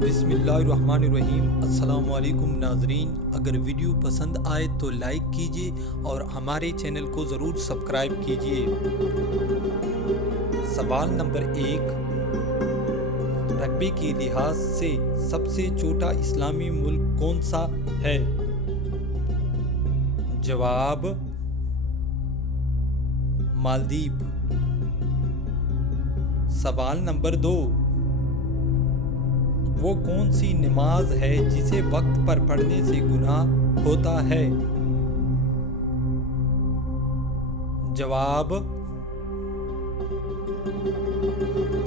بسم اللہ الرحمن الرحیم۔ السلام علیکم ناظرین، اگر ویڈیو پسند آئے تو لائک کیجئے اور ہمارے چینل کو ضرور سبسکرائب کیجئے۔ سوال نمبر 1، رقبے کے لحاظ سے سب سے چھوٹا اسلامی ملک کون سا ہے؟ جواب مالدیپ۔ سوال نمبر 2، وہ کون سی نماز ہے جسے وقت پر پڑھنے سے گناہ ہوتا ہے؟ جواب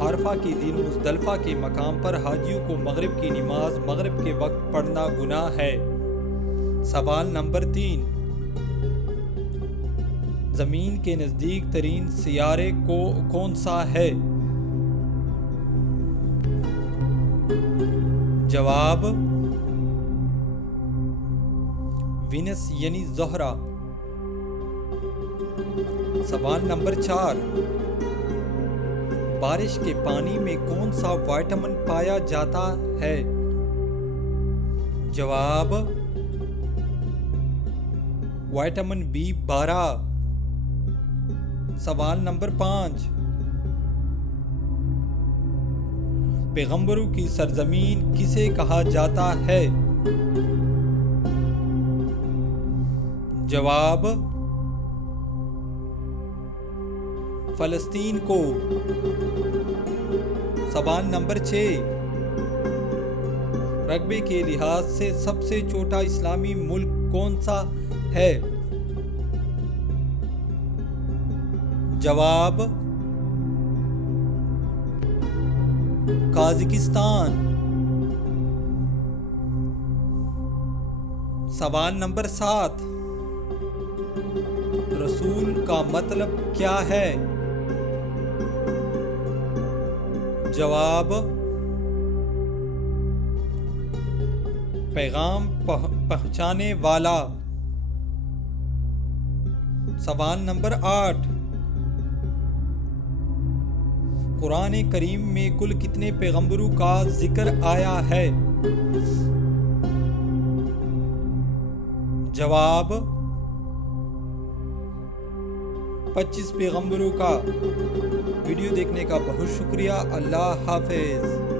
عرفہ کے دن مزدلفہ کے مقام پر حاجیوں کو مغرب کی نماز مغرب کے وقت پڑھنا گناہ ہے۔ سوال نمبر 3، زمین کے نزدیک ترین سیارے کون سا ہے؟ جواب وینس یعنی زہرہ۔ سوال نمبر 4، بارش کے پانی میں کون سا وٹامن پایا جاتا ہے؟ جواب وٹامن B12۔ سوال نمبر 5، پیغمبروں کی سرزمین کسے کہا جاتا ہے؟ جواب فلسطین کو۔ سوال نمبر 6، رقبے کے لحاظ سے سب سے چھوٹا اسلامی ملک کون سا ہے؟ جواب قازقستان۔ سوال نمبر 7، رسول کا مطلب کیا ہے؟ جواب پیغام پہنچانے والا۔ سوال نمبر 8، قرآن کریم میں کل کتنے پیغمبروں کا ذکر آیا ہے؟ جواب 25 پیغمبروں کا۔ ویڈیو دیکھنے کا بہت شکریہ۔ اللہ حافظ۔